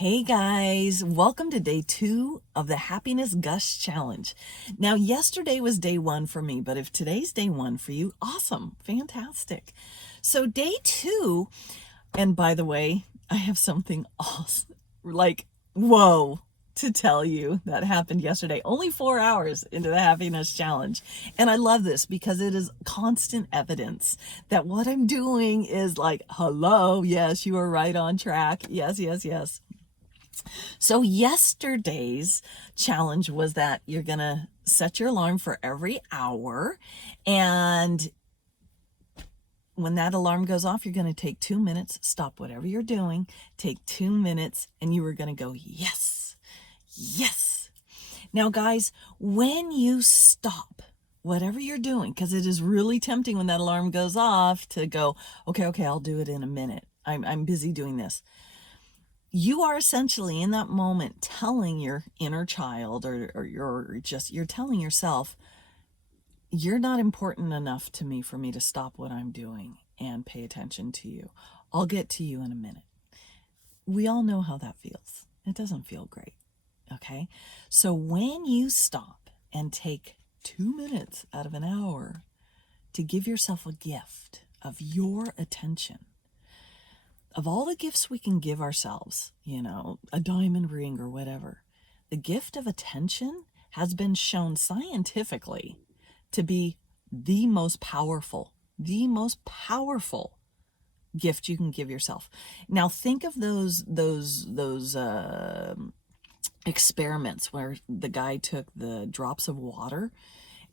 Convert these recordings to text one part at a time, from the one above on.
Hey guys, welcome to day 2 of the Happiness Gush Challenge. Now, yesterday was day 1 for me, but if today's day 1 for you, awesome, fantastic. So day 2, and by the way, I have something awesome, whoa, to tell you that happened yesterday, only 4 hours into the Happiness Challenge. And I love this because it is constant evidence that what I'm doing is like, hello, yes, you are right on track. Yes, yes, yes. So yesterday's challenge was that you're going to set your alarm for every hour. And when that alarm goes off, you're going to take 2 minutes, stop whatever you're doing, take 2 minutes, and you were going to go, yes, yes. Now, guys, when you stop whatever you're doing, because it is really tempting when that alarm goes off to go, okay, I'll do it in a minute. I'm busy doing this. You are essentially in that moment telling your inner child or you're telling yourself, you're not important enough to me for me to stop what I'm doing and pay attention to you. I'll get to you in a minute. We all know how that feels. It doesn't feel great. Okay. So when you stop and take 2 minutes out of an hour to give yourself a gift of your attention, of all the gifts we can give ourselves, a diamond ring or whatever, the gift of attention has been shown scientifically to be the most powerful gift you can give yourself. Now think of those experiments where the guy took the drops of water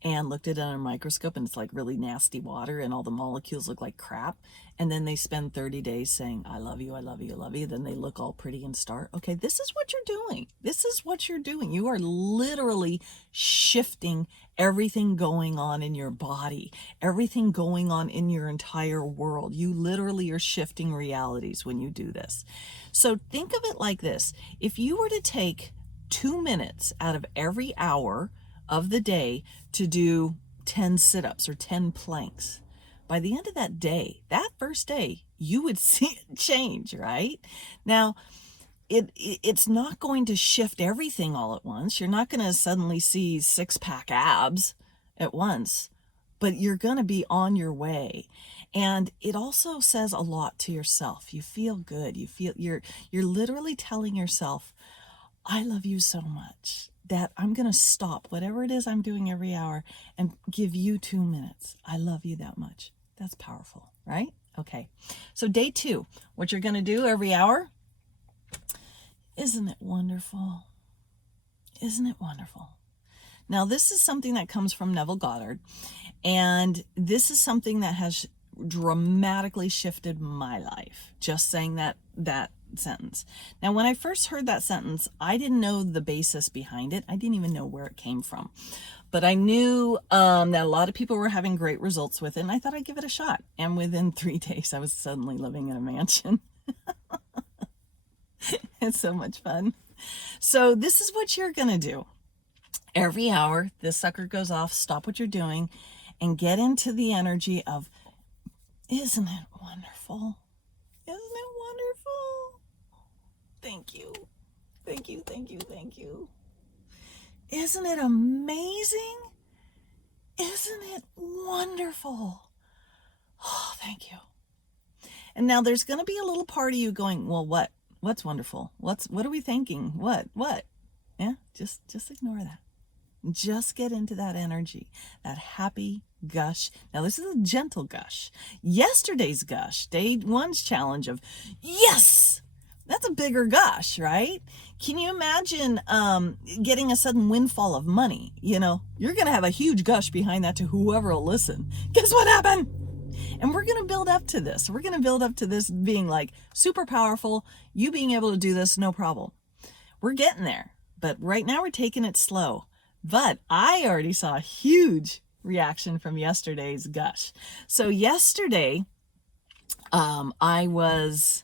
and looked at it under a microscope, and it's like really nasty water and all the molecules look like crap, and then they spend 30 days saying, I love you, I love you, I love you. Then they look all pretty and start. Okay, this is what you're doing. You are literally shifting everything going on in your body, everything going on in your entire world. You literally are shifting realities when you do this. So think of it like this. If you were to take 2 minutes out of every hour of the day to do 10 sit-ups or 10 planks, by the end of that day, that first day, you would see it change, right? Now, it's not going to shift everything all at once. You're not going to suddenly see 6-pack abs at once, but you're going to be on your way. And it also says a lot to yourself. You feel good. You're literally telling yourself, I love you so much that I'm going to stop whatever it is I'm doing every hour and give you 2 minutes. I love you that much. That's powerful, right? Okay. So day 2, what you're going to do every hour. Isn't it wonderful? Isn't it wonderful? Now, this is something that comes from Neville Goddard, and this is something that has dramatically shifted my life. Just saying that sentence. Now, when I first heard that sentence, I didn't know the basis behind it. I didn't even know where it came from. But I knew that a lot of people were having great results with it, and I thought I'd give it a shot. And within 3 days, I was suddenly living in a mansion. It's so much fun. So this is what you're going to do. Every hour, this sucker goes off, stop what you're doing, and get into the energy of, isn't it wonderful? Isn't it wonderful? Thank you. Thank you, thank you, thank you. Isn't it amazing? Isn't it wonderful? Oh, thank you. And now there's going to be a little part of you going, well, what? What's wonderful? What are we thinking? What? Yeah, just ignore that. Just get into that energy, that happy gush. Now, this is a gentle gush. Yesterday's gush, day 1's challenge of, yes, that's a bigger gush, right? Can you imagine getting a sudden windfall of money? You're going to have a huge gush behind that to whoever will listen. Guess what happened? And we're going to build up to this. We're going to build up to this being like super powerful, you being able to do this, no problem. We're getting there. But right now we're taking it slow. But I already saw a huge reaction from yesterday's gush. So yesterday, I was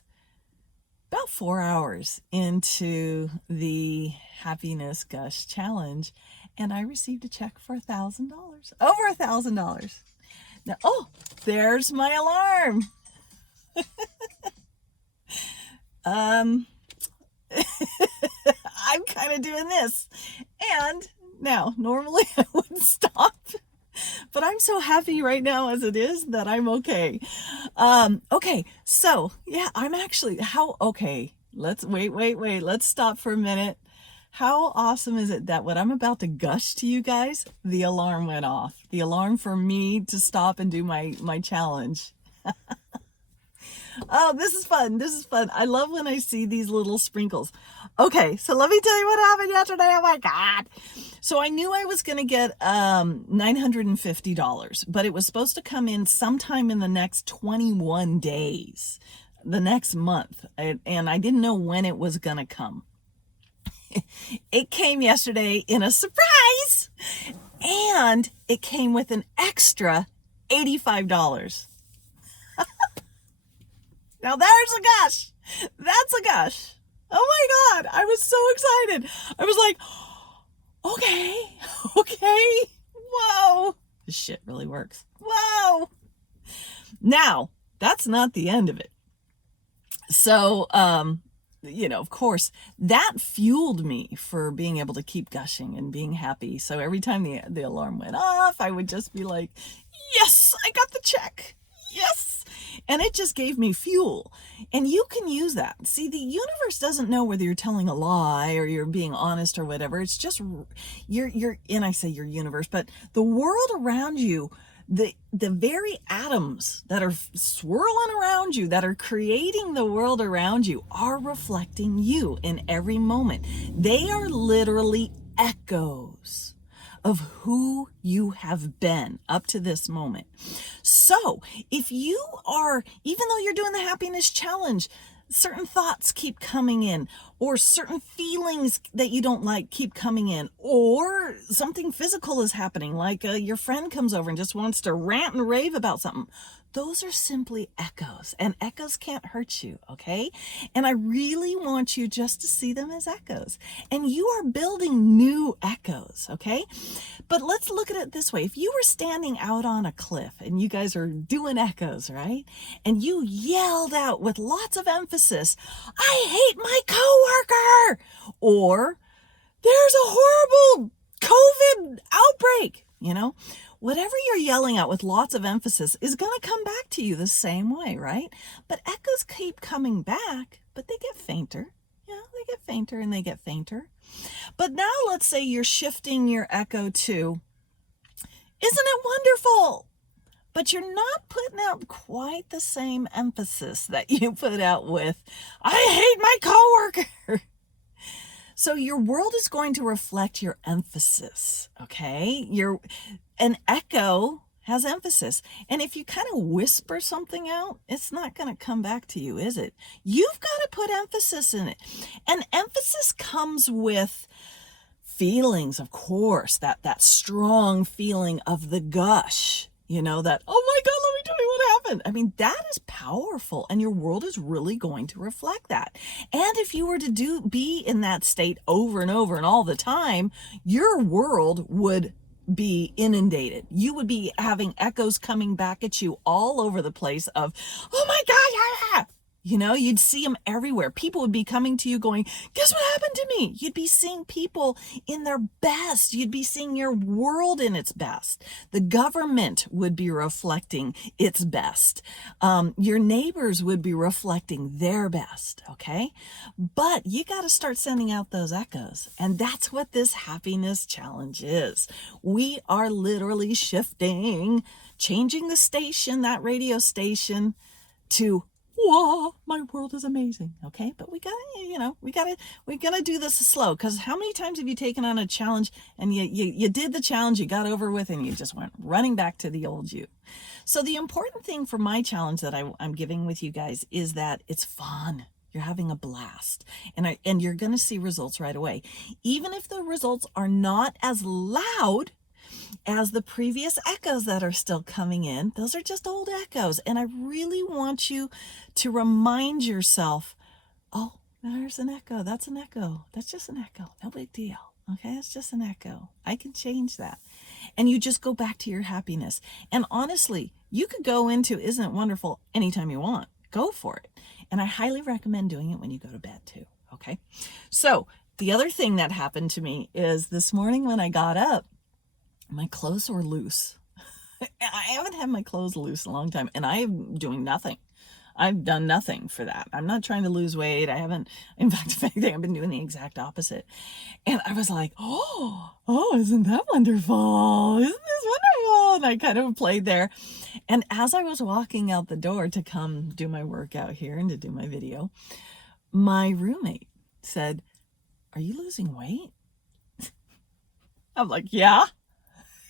about 4 hours into the Happiness Gush Challenge, and I received a check for $1,000, over $1,000. Now, there's my alarm. kind of doing this. And now, normally I would stop, but I'm so happy right now as it is that I'm okay. Okay, so yeah, I'm actually, okay, let's wait. Let's stop for a minute. How awesome is it that when I'm about to gush to you guys, the alarm went off. The alarm for me to stop and do my challenge. Oh, this is fun. This is fun. I love when I see these little sprinkles. Okay, so let me tell you what happened yesterday. Oh my God. So I knew I was going to get $950, but it was supposed to come in sometime in the next 21 days, the next month. And I didn't know when it was going to come. It came yesterday in a surprise, and it came with an extra $85. Now there's a gush. That's a gush. Oh my God. I was so excited. I was like, okay. Whoa. This shit really works. Whoa. Now, that's not the end of it. So, of course, that fueled me for being able to keep gushing and being happy. So every time the alarm went off, I would just be like, yes, I got the check. Yes. And it just gave me fuel. And you can use that. See, the universe doesn't know whether you're telling a lie or you're being honest or whatever. It's just and I say your universe, but the world around you, the very atoms that are swirling around you, that are creating the world around you, are reflecting you in every moment. They are literally echoes of who you have been up to this moment. So if you are, even though you're doing the happiness challenge, certain thoughts keep coming in, or certain feelings that you don't like keep coming in, or something physical is happening, like your friend comes over and just wants to rant and rave about something. Those are simply echoes, and echoes can't hurt you, okay? And I really want you just to see them as echoes. And you are building new echoes, okay? But let's look at it this way. If you were standing out on a cliff and you guys are doing echoes, right? And you yelled out with lots of emphasis, I hate my coworker, or there's a horrible COVID outbreak, whatever you're yelling out with lots of emphasis is going to come back to you the same way, right? But echoes keep coming back, but they get fainter. Yeah, they get fainter and they get fainter. But now let's say you're shifting your echo to, isn't it wonderful? But you're not putting out quite the same emphasis that you put out with, I hate my coworker. So your world is going to reflect your emphasis, okay? An echo has emphasis. And if you kind of whisper something out, it's not going to come back to you, is it? You've got to put emphasis in it. And emphasis comes with feelings, of course, that strong feeling of the gush, that, oh my God, let me tell you what happened. I mean, that is powerful, and your world is really going to reflect that. And if you were to be in that state over and over and all the time, your world would be inundated. You would be having echoes coming back at you all over the place of, oh my God, you'd see them everywhere. People would be coming to you going, guess what happened to me? You'd be seeing people in their best. You'd be seeing your world in its best. The government would be reflecting its best. Your neighbors would be reflecting their best, okay? But you got to start sending out those echoes. And that's what this happiness challenge is. We are literally shifting, changing the station, that radio station, to whoa, my world is amazing. Okay. But we gotta do this slow, because how many times have you taken on a challenge and you did the challenge, you got over with, and you just went running back to the old you? So the important thing for my challenge that I'm giving with you guys is that it's fun. You're having a blast, and you're going to see results right away. Even if the results are not as loud as the previous echoes that are still coming in, those are just old echoes. And I really want you to remind yourself, oh, there's an echo. That's an echo. That's just an echo. No big deal. Okay, it's just an echo. I can change that. And you just go back to your happiness. And honestly, you could go into Isn't It Wonderful anytime you want. Go for it. And I highly recommend doing it when you go to bed too. Okay, so The other thing that happened to me is this morning when I got up, my clothes were loose. I haven't had my clothes loose in a long time, and I'm doing nothing. I've done nothing for that. I'm not trying to lose weight. I haven't, in fact, if anything, I've been doing the exact opposite. And I was like, oh, isn't that wonderful? Isn't this wonderful? And I kind of played there. And as I was walking out the door to come do my workout here and to do my video, my roommate said, "Are you losing weight?" I'm like, "Yeah.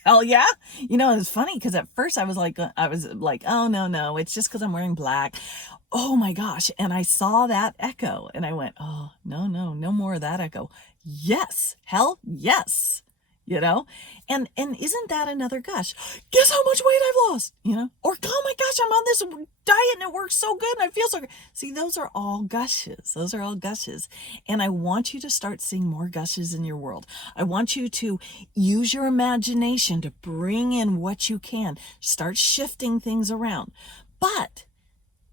Hell yeah." You know, it's funny because at first I was like, oh, no, it's just because I'm wearing black. Oh my gosh. And I saw that echo and I went, oh, no more of that echo. Yes. Hell yes. You know, and isn't that another gush? Guess how much weight I've lost, you know, or oh my gosh, I'm on this diet and it works so good and I feel so good. See, those are all gushes. Those are all gushes. And I want you to start seeing more gushes in your world. I want you to use your imagination to bring in what you can. Start shifting things around, but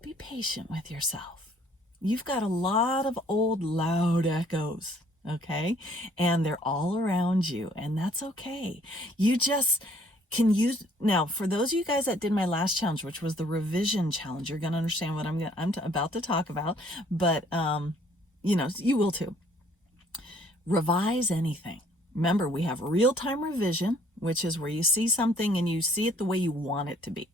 be patient with yourself. You've got a lot of old loud echoes. Okay. And they're all around you, and that's okay. You just can use now for those of you guys that did my last challenge, which was the revision challenge. You're going to understand what I'm about to talk about, but you know, you will too. Revise anything. Remember, we have real-time revision, which is where you see something and you see it the way you want it to be.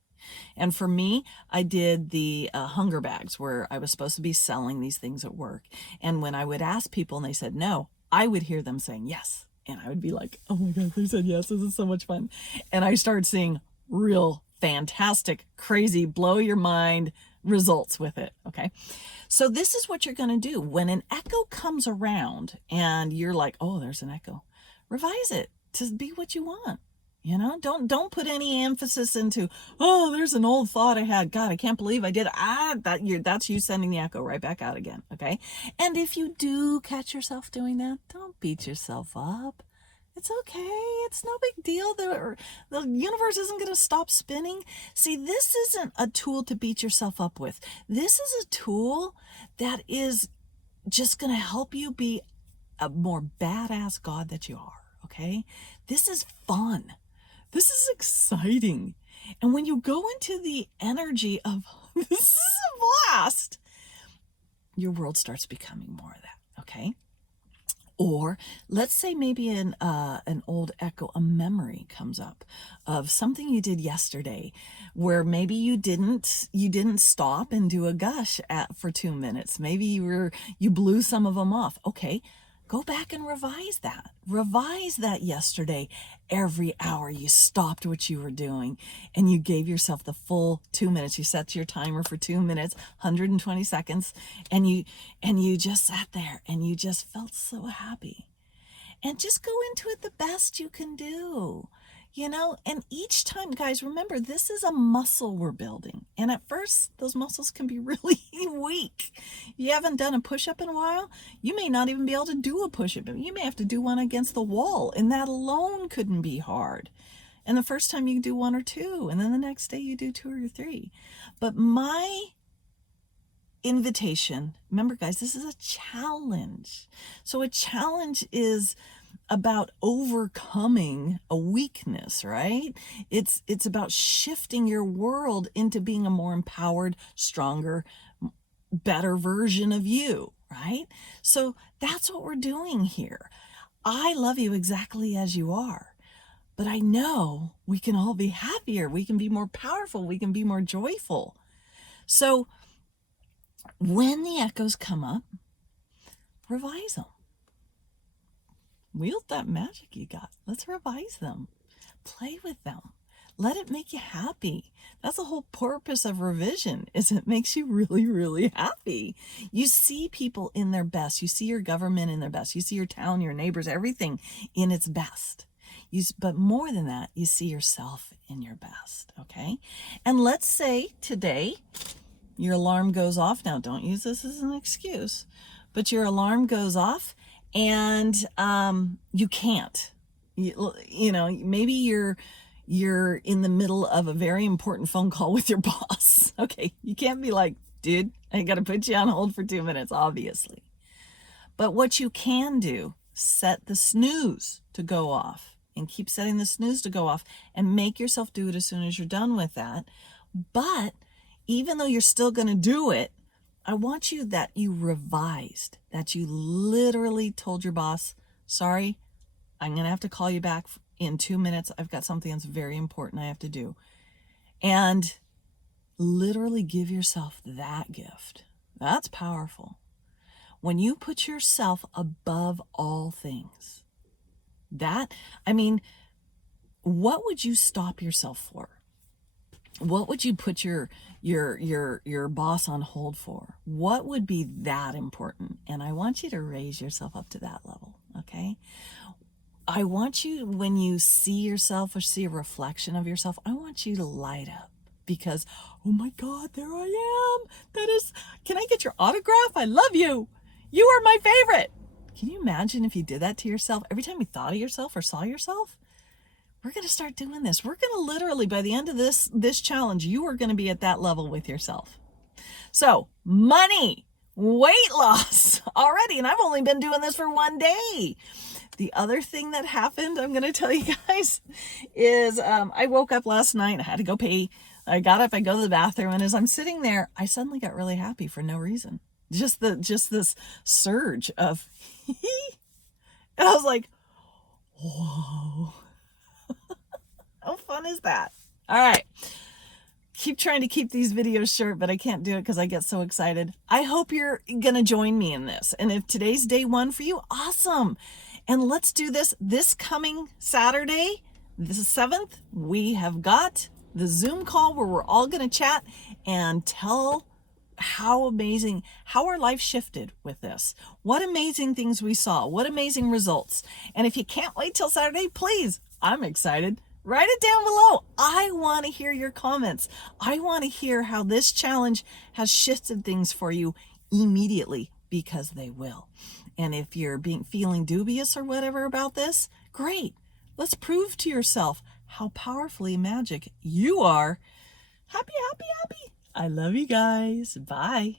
And for me, I did the hunger bags where I was supposed to be selling these things at work. And when I would ask people and they said no, I would hear them saying yes. And I would be like, oh my God, they said yes. This is so much fun. And I started seeing real fantastic, crazy, blow your mind results with it. Okay. So this is what you're going to do. When an echo comes around and you're like, oh, there's an echo, revise it to be what you want. You know, don't put any emphasis into, oh, there's an old thought I had. God, I can't believe I did. That's you sending the echo right back out again. Okay. And if you do catch yourself doing that, don't beat yourself up. It's okay. It's no big deal. The universe isn't going to stop spinning. See, this isn't a tool to beat yourself up with. This is a tool that is just going to help you be a more badass God that you are. Okay. This is fun. This is exciting. And when you go into the energy of this is a blast, your world starts becoming more of that, okay? Or let's say maybe an old echo, a memory comes up of something you did yesterday where maybe you didn't stop and do a gush for 2 minutes. Maybe you blew some of them off. Okay. Go back and revise that. Revise that yesterday. Every hour you stopped what you were doing and you gave yourself the full 2 minutes. You set your timer for 2 minutes, 120 seconds, and you just sat there and you just felt so happy. And just go into it the best you can do. You know, and each time, guys, remember, this is a muscle we're building. And at first, those muscles can be really weak. You haven't done a push-up in a while, you may not even be able to do a push-up. You may have to do one against the wall, and that alone couldn't be hard. And the first time you do 1 or 2, and then the next day you do 2 or 3. But my invitation, remember, guys, this is a challenge. So a challenge is about overcoming a weakness, right? It's about shifting your world into being a more empowered, stronger, better version of you, right? So that's what we're doing here. I love you exactly as you are, but I know we can all be happier. We can be more powerful. We can be more joyful. So when the echoes come up, revise them. Wield that magic you got. Let's revise them. Play with them. Let it make you happy. That's the whole purpose of revision, is it makes you really, really happy. You see people in their best. You see your government in their best. You see your town, your neighbors, everything in its best. But more than that, you see yourself in your best, okay? And let's say today your alarm goes off. Now, don't use this as an excuse, but your alarm goes off and you can't. You know, maybe you're in the middle of a very important phone call with your boss. Okay, you can't be like, dude, I got to put you on hold for 2 minutes, obviously. But what you can do, set the snooze to go off and keep setting the snooze to go off and make yourself do it as soon as you're done with that. But even though you're still going to do it, I want you that you revised, that you literally told your boss, sorry, I'm going to have to call you back in 2 minutes. I've got something that's very important I have to do. And literally give yourself that gift. That's powerful. When you put yourself above all things, what would you stop yourself for? What would you put your boss on hold for? What would be that important? And I want you to raise yourself up to that level, okay? I want you, when you see yourself or see a reflection of yourself, I want you to light up because, oh my God, there I am. Can I get your autograph? I love you. You are my favorite. Can you imagine if you did that to yourself every time you thought of yourself or saw yourself? We're going to start doing this. We're going to literally, by the end of this challenge, you are going to be at that level with yourself. So, money, weight loss already, and I've only been doing this for 1 day. The other thing that happened, I'm going to tell you guys, is I woke up last night. I had to go pee. I got up, I go to the bathroom, and as I'm sitting there, I suddenly got really happy for no reason. Just this surge of, and I was like, whoa. How fun is that? All right. Keep trying to keep these videos short, but I can't do it because I get so excited. I hope you're going to join me in this. And if today's day 1 for you, awesome. And let's do this coming Saturday, this is 7th. We have got the Zoom call where we're all going to chat and tell how amazing, how our life shifted with this. What amazing things we saw. What amazing results. And if you can't wait till Saturday, please, I'm excited. Write it down below. I want to hear your comments. I want to hear how this challenge has shifted things for you immediately, because they will. And if you're feeling dubious or whatever about this, great. Let's prove to yourself how powerfully magic you are. Happy, happy, happy. I love you guys. Bye.